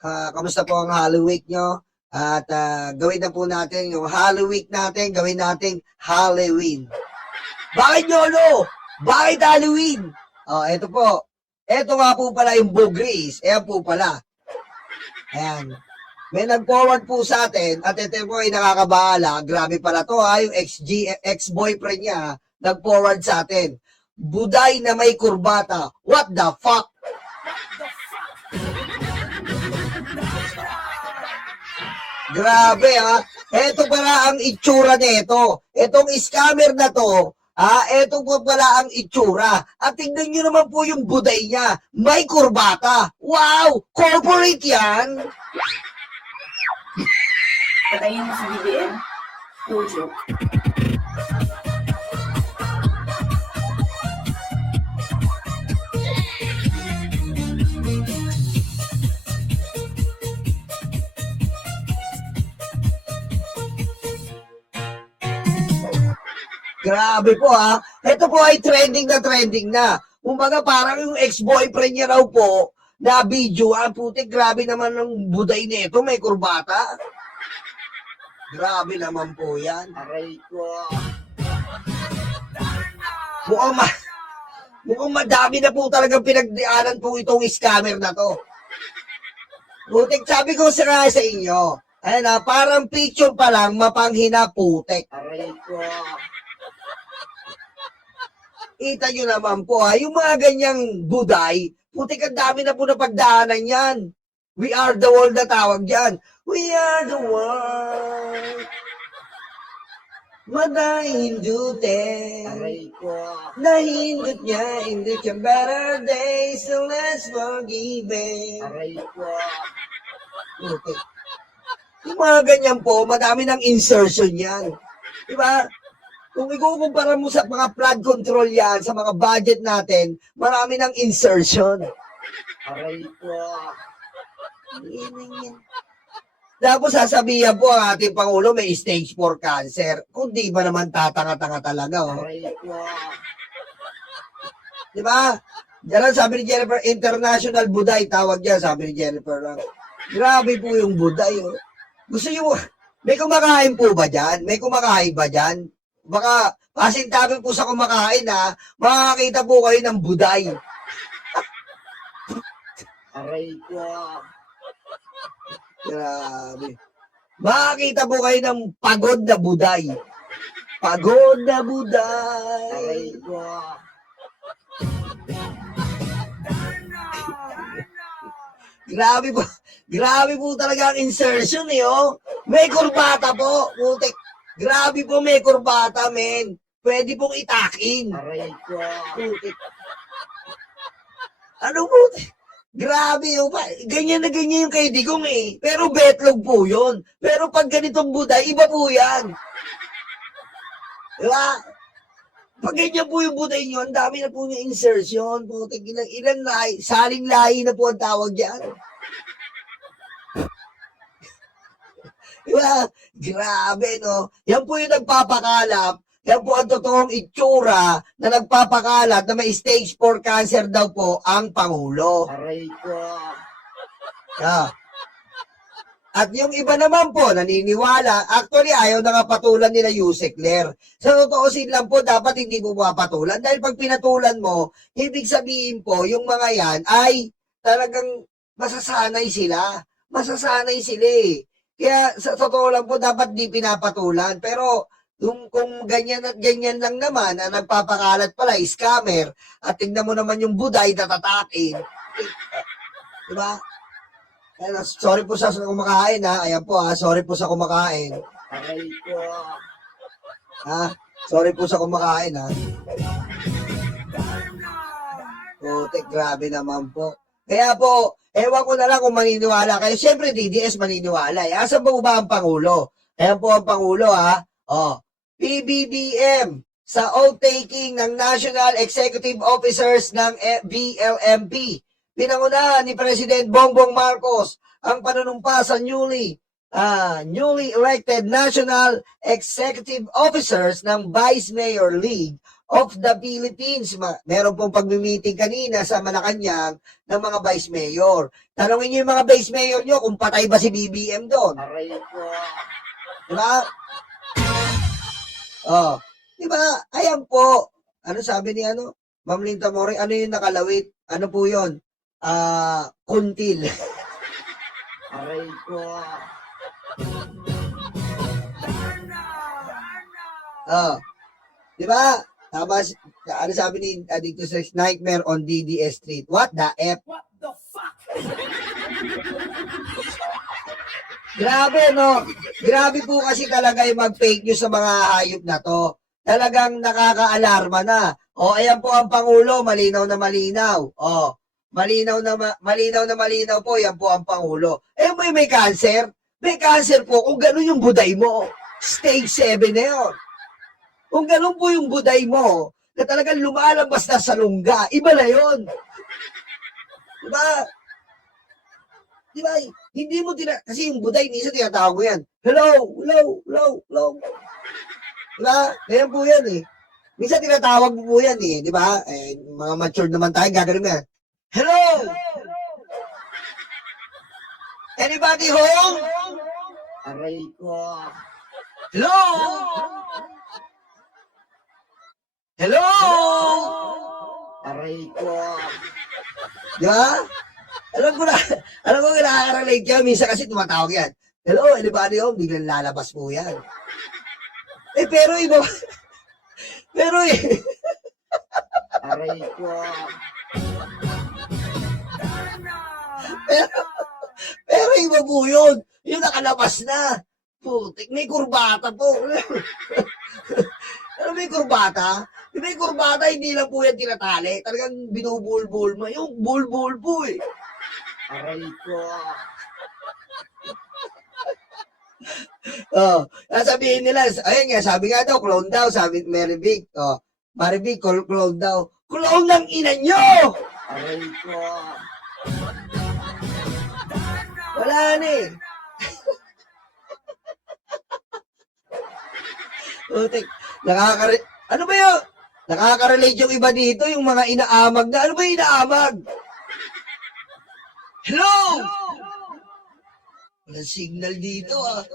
Kamusta po ang Holy Week nyo? At gawin na po natin yung Holy Week natin, gawin natin Halloween. Bakit YOLO? Bakit Halloween? Ito po. Ito nga po pala yung bugris. Ayan po pala. Ayan. May nag-forward po sa atin at ito po ay nakakabahala. Grabe pala to ha. Yung ex-boyfriend niya nag-forward sa atin. Buday na may kurbata. What the fuck? Grabe ha. Ito pala ang itsura nito. Itong scammer na to, ito po pala ang itsura. At tignan nyo naman po yung buday niya. May kurbata. Wow! Corporate yan. Patayin mo si BBM. No joke. Grabe po ha. Ito po ay trending na. Kumbaga parang yung ex-boyfriend niya raw po na video, putik, grabe naman ng buday nito, may kurbata. Grabe naman po yan. Aray ko. Mukhang madami na po talagang pinagdianan po itong scammer na to. Putik, sabi ko sa inyo, ayan na, parang picture pa lang, mapanghina putik. Aray ko. Kita nyo naman po yung mga ganyang buday, putik ang dami na po na pagdaanan yan. We are the world na tawag dyan. We are the world. Madahindute. Aray ko. Nahindot niya, indot yung better days, so let's forgive it. Aray ko. Putik. Yung mga ganyan po, madami ng insertion yan. Diba? Kung ikukumpara mo sa mga flood control yan, sa mga budget natin, marami ng insertion. Aray ko. Tapos sasabihan po ang ating Pangulo may stage 4 cancer. Kung di ba naman tatanga-tanga talaga, oh. Aray ko. Di ba? Diyan sabi ni Jennifer, international buday, tawag niya, sabi ni Jennifer lang. Grabe po yung buday, oh. Gusto niyo, may kumakain po ba dyan? May kumakain ba dyan? Baka, pasintabi po sa kumakain, makakakita po kayo ng buday. Aray ko. Grabe. Makakita po kayo ng pagod na buday. Pagod na buday. Aray ko. Grabe po talaga ang insertion oh. May kurbata po, putik. Grabe po may kurbata, men. Pwede pong itakin. Aray ko. Putik. Ano putik? Grabe oh. Ganyan na ganyan yung kay Digong eh. Pero betlog po yun. Pero pag ganitong buday, iba po yan. Diba? Pag ganyan po yung buday nyo, ang dami na po yung insertion. Putik, ilan lahi, saling lahi na po ang tawag yan. Diba? Grabe, no? Yan po yung nagpapakalap. Yan po ang totoong itsura na nagpapakalat na may stage 4 cancer daw po ang Pangulo. Aray ko. At yung iba naman po, naniniwala, actually ayaw na nga patulan nila Yusek Ler. Sa totoosin lang po, dapat hindi mo mapatulan. Dahil pag pinatulan mo, ibig sabihin po, yung mga yan ay talagang masasanay sila. Masasanay sila eh. Kaya sa totoo lang po, dapat di pinapatulan. Pero kung ganyan at ganyan lang naman, na nagpapakalat pala, scammer, at tingnan mo naman yung buday na tatakin. Diba? Sorry po sa kumakain Ayan po sorry po sa kumakain. Aray ko. Sorry po sa kumakain Putik, grabe naman po. Kaya po, ewan ko na lang kung maniniwala kayo. Siyempre, DDS maniniwala. Asan po ba ang Pangulo? Ayan po ang Pangulo PBBM sa oath-taking ng National Executive Officers ng BLMP. Pinangunahan ni President Bongbong Marcos ang panunumpa sa newly elected National Executive Officers ng Vice Mayor League of the Philippines. Meron pong pag-meeting kanina sa Malacanang ng mga vice mayor. Tanungin niyo yung mga vice mayor nyo kung patay ba si BBM doon. Aray ko. Diba? Oh, diba? Ayan po. Ano sabi ni Ma'am Linta Mori, ano yung nakalawit? Ano po yun? Kuntil. Aray ko. Oh. Diba? Tama, ano sabi ni Adicto Sex, nightmare on DDS Street. What the F? What the fuck? Grabe, no? Grabe po kasi talaga yung mag-fake news sa mga hayop na to. Talagang nakaka-alarma na. O, ayan po ang Pangulo, malinaw na malinaw. O, malinaw na malinaw po, yan po ang Pangulo. Eh, may cancer? May cancer po kung gano'n yung buday mo. Stage 7 na yun. Kung gano'n po yung buday mo, na talagang lumalabas na sa lungga, iba na yun. Diba? Diba? Hindi mo kasi yung buday, minsan tinatawag ko yan. Hello, hello, hello, hello. Diba? Ganyan po yan eh. Minsan tinatawag mo po yan eh. Diba? Eh, mga matured naman tayo, gagawin mo yan. Hello! Anybody home? Aray ko. Hello! Hello! Aray ko. Diba? Alam ko nakaka-relate ka. Minsan kasi tumatawag yan. Hello, anybody home? Biglang lalabas po yan. Eh, pero iba, pero Aray ko. pero iba po yun. Yung nakalabas na. Putik, may kurbata po. Ano may kurbata? May kurbata, hindi lang po yan tinatali. Talagang binubulbul mo. Yung bulbul po eh. Aray ko. Oh, sabihin nila, ayun nga, sabi nga daw, clone daw, sabi ni Mary Vic. Oh, Mary Vic, clone daw. Clone ng ina nyo! Aray ko. Wala na eh. Putik, ano ba yun? Nakaka-relate yung iba dito, yung mga inaamag na. Ano ba yung inaamag? Hello! Walang signal dito ah.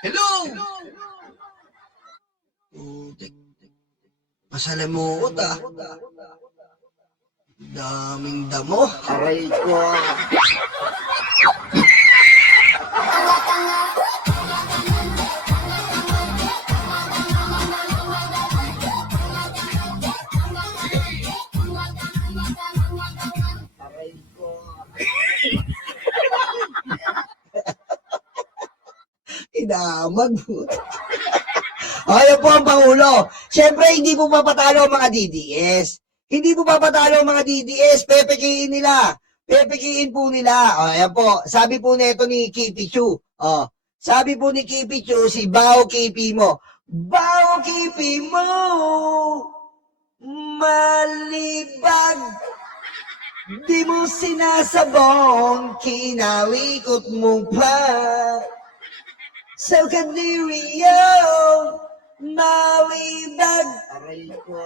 Hello! Putik. Masalamuot ah. Daming damo. Aray ko. Aray ko. Inamag. Ayan po ang Pangulo. Siyempre, hindi po papatalo ang mga DDS. Hindi po papatalo ang mga DDS. Pepekiin nila. Pepekiin po nila. O, ayan po. Sabi po nito ni Kipi Chu. O, sabi po ni Kipi Chu, si Bao Kipi mo. Bao Kipi mo, malibag. Di mo sinasabong, kinalikot mo pa. Sa kadiriyo, malibag. Aray ko.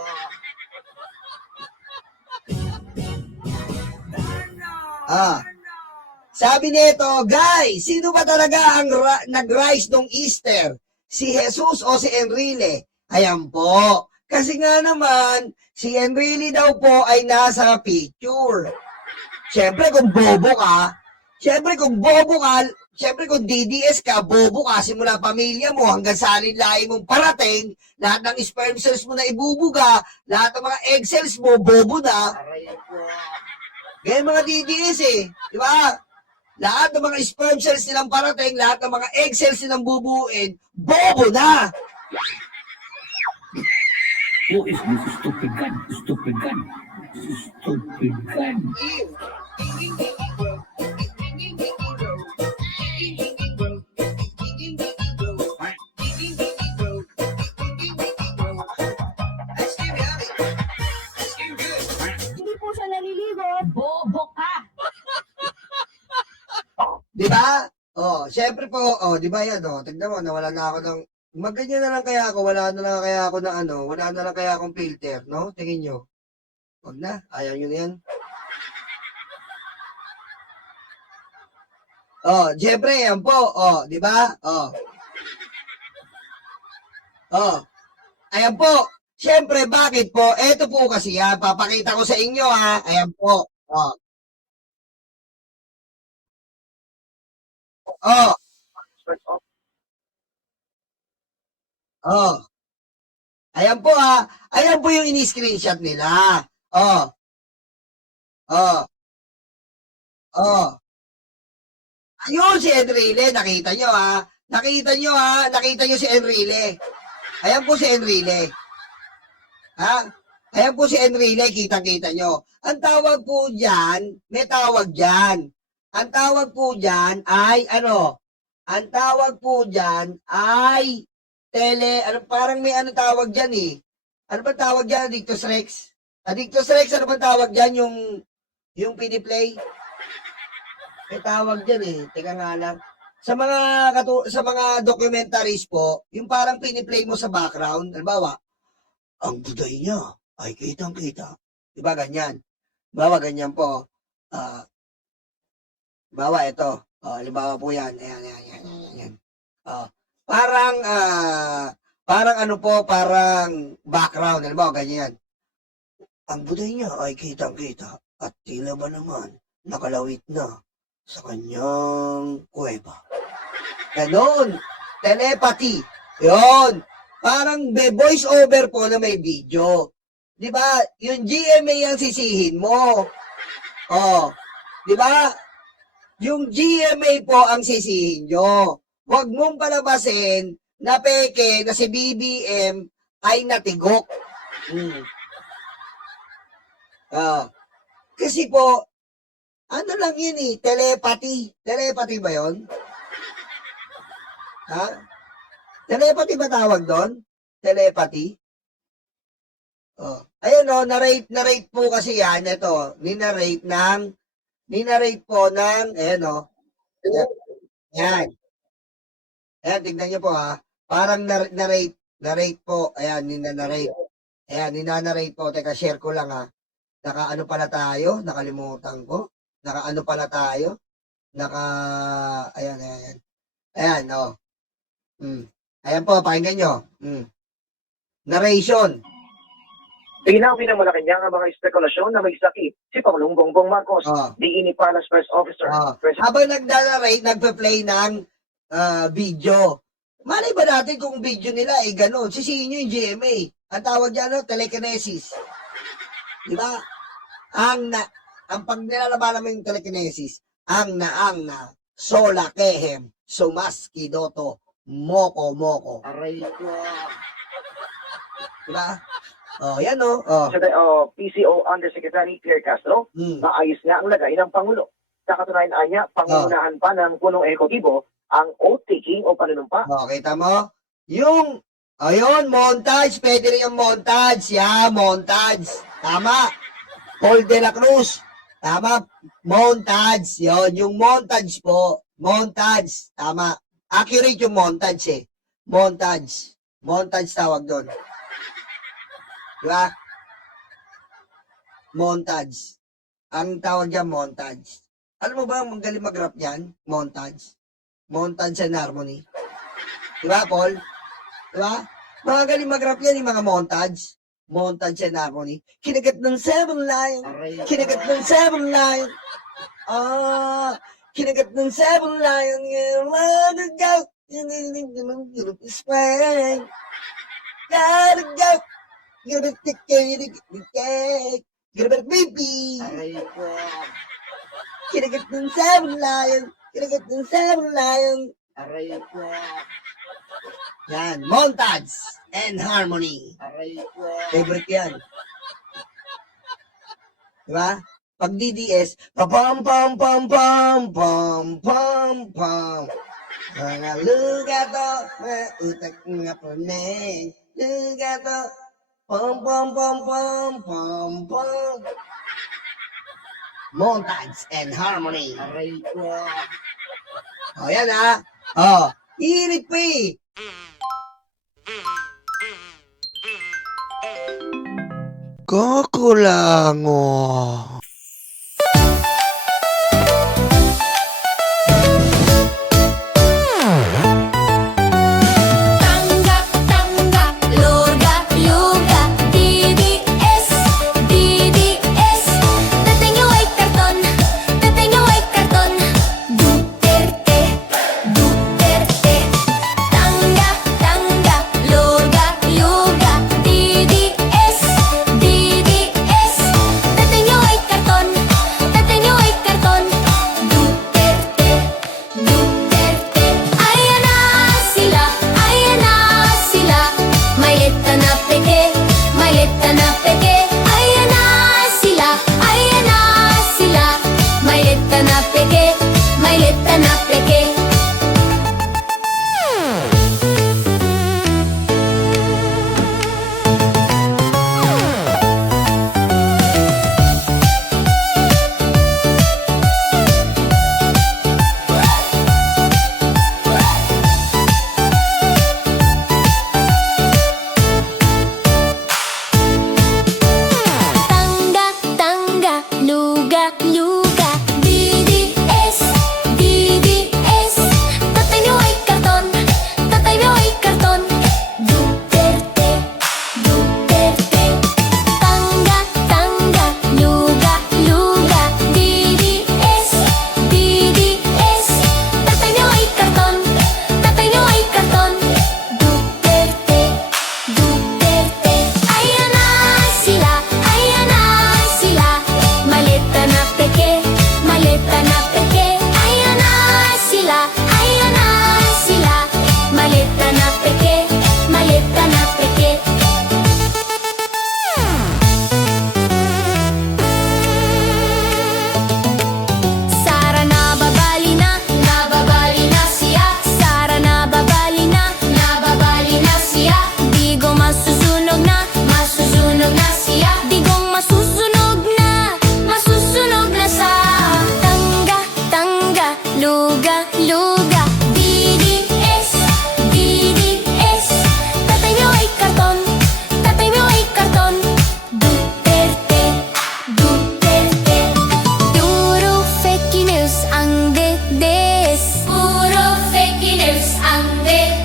Sabi nito, guys, sino ba talaga ang nag-rise nung Easter? Si Jesus o si Enrile? Ayan po. Kasi nga naman, si Enrile daw po ay nasa picture. Siyempre kung bobo ka, siyempre kung DDS ka, bobo ka, simula pamilya mo hanggang salin lahi mong parating, lahat ng sperm cells mo na ibubuga, lahat ng mga egg cells mo, bobo na. Aray ko. Ganyan mga DDS eh. Di ba? Lahat ng mga sperm cells nilang parating, lahat ng mga egg cells nilang bubuin, bobo na! Who is this stupid gun? Stupid gun. Stupid gun. Hindi po siya naliligo. Bobo ka. Di ba? Oh, syempre po, oh, di ba yan, oh, tignan mo, nawala na ako ng Magganyan na lang kaya ako, wala na lang kaya ako na ano, wala na lang kaya akong filter, no? Tingin nyo. Wag na, ayaw nyo na yan. Oh, syempre, yan po, oh, di ba? Oh. Oh. Ayan po. Syempre, bakit po? Eto po kasi yan, papakita ko sa inyo ha. Ayan po. Oh. Oh. Oh. Ayan po ha. Ayan po yung ini-screenshot nila. Oh. Oh. Oh. Ayun si Enrile, nakita nyo ha. Nakita nyo ha. Nakita nyo si Enrile. Ayan po si Enrile. Ha? Ayan po si Enrile, kitang-kita nyo. Ang tawag po dyan, may tawag dyan. Ang tawag po dyan ay ano? Ang tawag po dyan ay ano, parang may ano tawag dyan eh. Ano ba tawag dyan, Addictus Rex? Addictus Rex, ano ba tawag dyan yung piniplay? May tawag dyan eh. Teka nga lang. Sa mga documentaries po, yung parang piniplay mo sa background, halimbawa, ang buday niya ay kitang-kita. Diba ganyan? Bawa ganyan po. Bawa ito. Halimbawa po yan. Ayan. Parang ano po, parang background. Halimbawa ganyan. Ang buday niya ay kitang-kita at tila ba naman nakalawit na sa kanyang kuweba. Ganon. Telepathy. Yon. Parang voice over po na may video. 'Di ba? Yung GMA ang sisihin mo. Oh. 'Di ba? Yung GMA po ang sisihin nyo. Huwag mong palabasin na peke na si BBM ay natigok. Kasi po, ano lang yun eh, telepathy. Telepathy ba yun? Ha? Telepathy ba tawag doon? Telepathy? Oh. Ayun o, narrate po kasi yan. Ito, ninarrate po ng, ayan o. Yan. Ayan, tignan nyo po ha. Parang narrate po. Ayan, ninanarrate. Ayan, ninanarrate po. Teka, share ko lang ha. Naka-ano pala tayo? Nakalimutan ko. Naka-ano pala tayo? Ayan. Ayan, o. Ayan po, pakinggan nyo. Narration. Tinawin ng Malacanang ang mga espekulasyon na may sakit si Pangulong Bongbong Marcos, diin ni Palace Press Officer. Habang nagda-narrate, nagpe-play ng video. Malay ba natin kung video nila ay gano'n? Sisihin nyo yung GMA. Ang tawag dyan, telekinesis. Di ba? Ang pag nilalaba namin yung telekinesis, ang na, sola kehem, sumaski doto, moko. Aray ko. Di ba? Yan o. PCO Undersecretary Claire Castro, maayos nga ang lagay ng Pangulo. Sa katunayan niya, pangunahan pa ng punong ekotibo ang oath-taking o panunumpa. Kita mo? Ayun, montage. Pwede rin yung montage. Montage. Tama. Paul de la Cruz. Tama. Montage. Yun, yung montage po. Montage. Tama. Accurate yung montage eh. Montage. Montage tawag doon. Diba? Montage. Ang tawag dyan, montage. Alam mo ba, magaling mag-rap yan? Montage. Montage and harmony. Diba, Paul? Diba? Magaling mag-rap yan, yung mga montage. Montage and harmony. Kinagat ng 7 Lion. Kinagat ng 7 Lion. Kinagat ng 7 Lion. Gotta go. Gotta go. Gotta get baby. Aray ko. Kinagat ng 7 Lion. Kinagat ng 7 Lion. Aray ko. Yan, montage and harmony. Aray ko. Favorite yan. Diba? Pag DDS, pam pam pam pam pam pam pam. Mga lugato, utak nga puneng. Lugato, pam pam pam pam pam pam. Montage and harmony. Aray ko. Yan ha. Irit pa eh. Kukulango. Tanggap, tanggap, luga, luga, DDS, DDS. Tatay niyo ay karton, tatay niyo ay karton. Duterte, Duterte. Tanggap, tanggap, luga, luga, DDS, DDS. Tatay niyo ay karton, tatay niyo ay karton. Duterte, Duterte. Ayan na sila, ayan na sila. May leta na peke, may leta na peke. Ayan na sila, ayan na sila. May leta na peke, may leta na peke. Tangga, tangga, luga, luga, DDS, DDS. Tatay niyo ay karton, tatay niyo ay karton. Duterte, Duterte. Tangga, tangga, luga, luga, DDS, DDS. Tatay niyo ay karton, tatay niyo ay karton. Duterte, Duterte. Ayan na sila, ayan na sila. Maleta na peke, maleta na peke. Ayan na sila, ayan na sila. Maleta na peke, maleta na peke. Sara nababali na siya. Sara nababali na siya. Digong masusunog na siya. Digong masusunog na sa tangga, tangga, luga, luga, DDS, DDS. Tatay niyo ay karton, tatay niyo ay karton. Duterte, Duterte. Puro fake news ang DDS. Puro fake news ang DDS.